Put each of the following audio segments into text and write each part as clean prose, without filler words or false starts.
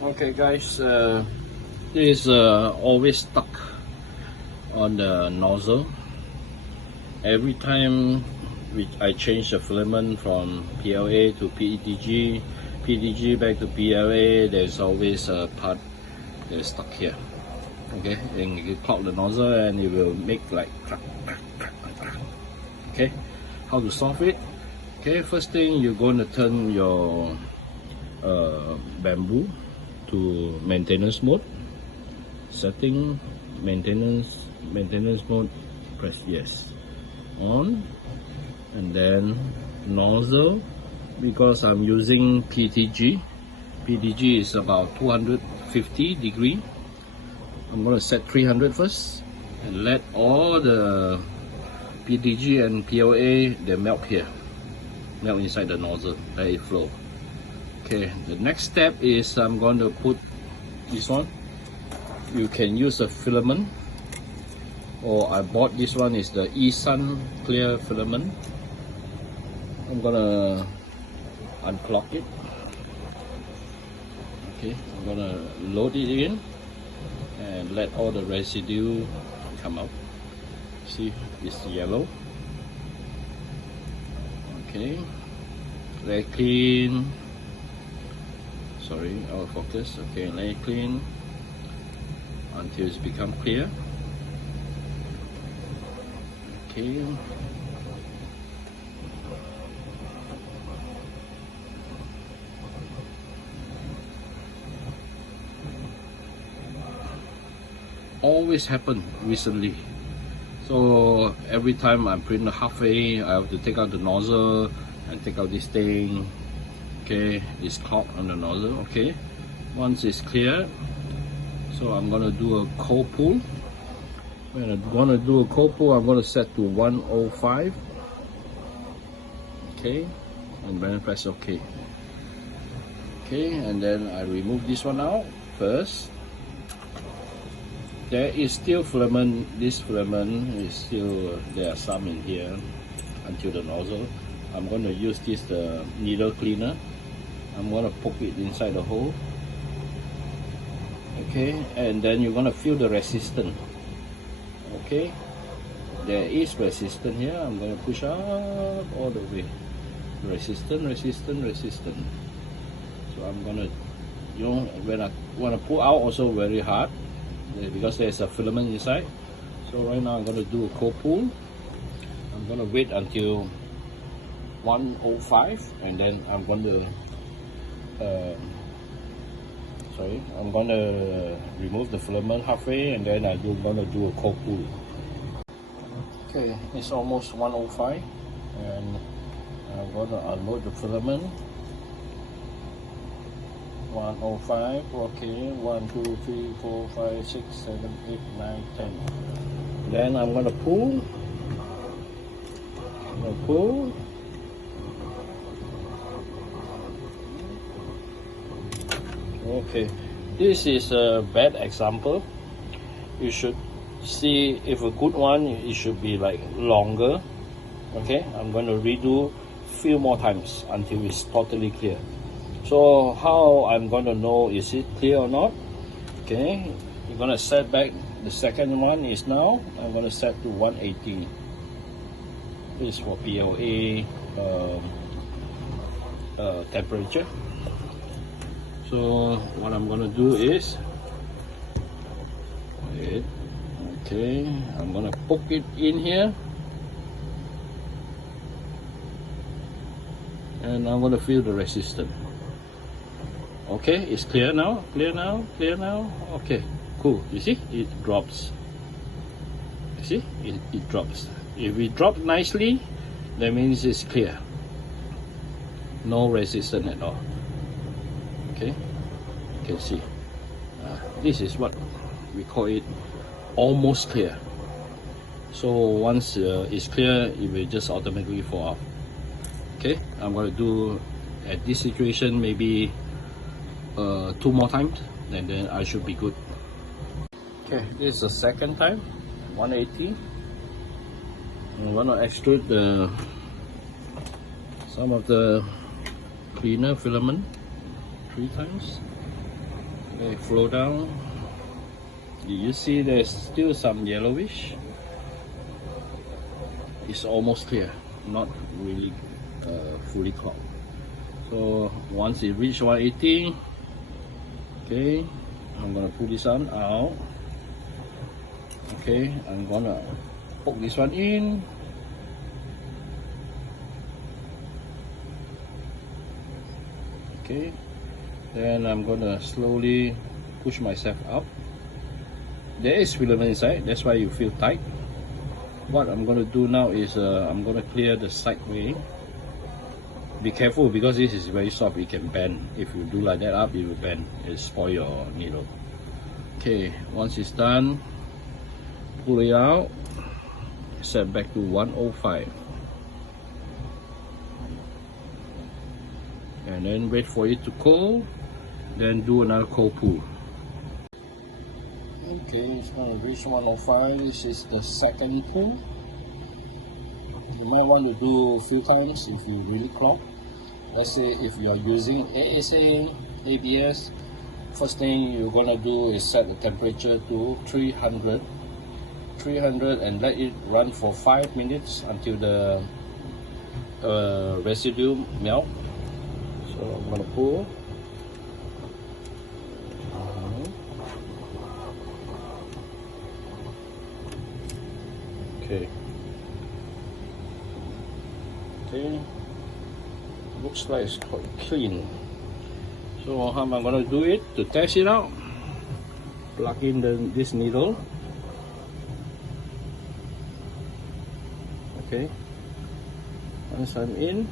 Okay guys, this is always stuck on the nozzle. Every time I change the filament from PLA to Petg, Petg back to PLA, there's always a part that's stuck here. Okay, and you clog the nozzle and it will make like crack, crack, crack, crack. Okay, how to solve it? Okay, first thing you're going to turn your bamboo to maintenance mode. Setting maintenance mode, press yes. On, and then nozzle, because I'm using Petg is about 250 degree. I'm going to set 300 first and let all the Petg and PLA, they melt here, melt inside the nozzle, let it flow. Okay, the next step is I'm going to put this one. You can use a filament, or I bought this one, is the eSun clear filament. I'm gonna unclog it. Okay, I'm gonna load it in and let all the residue come out. See, it's yellow. Okay, let it clean. Sorry, out of focus. Okay, let it clean until it's become clear. Okay. Always happened recently. So every time I'm putting the halfway, I have to take out the nozzle and take out this thing. Okay, it's clogged on the nozzle. Okay, once it's clear, so I'm gonna do a cold pull. When I'm gonna do a cold pull, I'm gonna set to 105. Okay, and then press OK. Okay, and then I remove this one out first. There is still filament. This filament is still, there are some in here until the nozzle. I'm going to use this needle cleaner. I'm going to poke it inside the hole. Okay, and then you're going to feel the resistance. Okay, there is resistance here. I'm going to push up all the way. Resistance. So I'm going to, you know, when I want to pull out also very hard, because there's a filament inside. So right now I'm going to do a cold pull. I'm going to wait until 105, and then I'm going to I'm going to remove the filament halfway, and then I'm going to do a cold pull. Okay, it's almost 105, and I'm going to unload the filament. 105, okay, 1, 2, 3, 4, 5, 6, 7, 8, 9, 10. Then I'm going to pull. Okay, this is a bad example. You should see, if a good one, it should be like longer. Okay, I'm going to redo few more times until it's totally clear. So how I'm going to know is it clear or not? Okay, you're going to set back. The second one is now, I'm going to set to 180. This is for PLA temperature. So what I'm going to do is, wait, okay, I'm going to poke it in here, and I'm going to feel the resistance. Okay, it's clear now, okay, cool. You see, it drops. You see, it drops. If it drops nicely, that means it's clear. No resistance at all. Okay, you can see. This is what we call it almost clear. So once it's clear, it will just automatically fall off. Okay, I'm going to do, at this situation, maybe 2 more times, and then I should be good. Okay, this is the second time, 180. I'm going to extrude some of the cleaner filament 3 times. Okay, flow down. You see there's still some yellowish. It's almost clear, not really fully clogged. So once it reaches 180, okay, I'm gonna pull this one out. Okay, I'm gonna poke this one in. Okay, then I'm gonna slowly push myself up. There is filament inside, that's why you feel tight. What I'm gonna do now is I'm gonna clear the side way. Be careful because this is very soft, it can bend. If you do like that up, it will bend, it will spoil your needle. Okay, once it's done, pull it out, set back to 105. And then wait for it to cool, then do another cold pull. Okay, it's going to reach 105. This is the second pull. You might want to do a few times if you really clog. Let's say if you are using ASA, ABS, first thing you're going to do is set the temperature to 300 and let it run for 5 minutes until the residue melt. So I'm going to pull. Okay. Okay. Looks like it's quite clean. So how am I going to do it? To test it out, plug in this needle. Okay. Once I'm in,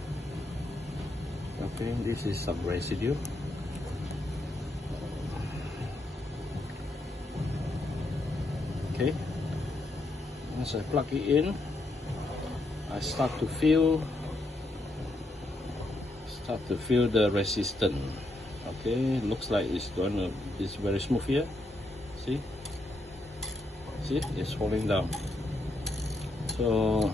okay, this is some residue. Okay. Once I plug it in, I start to feel the resistance. Okay, looks like it's very smooth here. See, it's falling down. So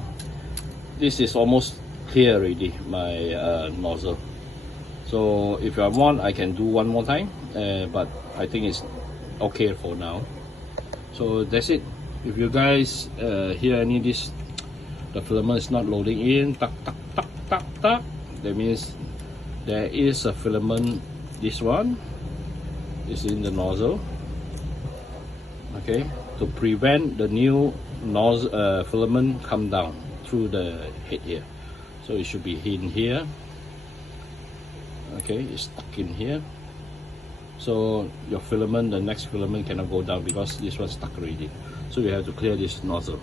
this is almost clear already, my nozzle. So if I want, I can do one more time, but I think it's okay for now. So that's it. If you guys hear any this, the filament is not loading in, tuck, that means there is a filament. This one is in the nozzle. Okay, to prevent the new nozzle filament come down through the head here. So it should be in here. Okay, it's stuck in here. So your filament, the next filament cannot go down because this one's stuck already. So you have to clear this nozzle.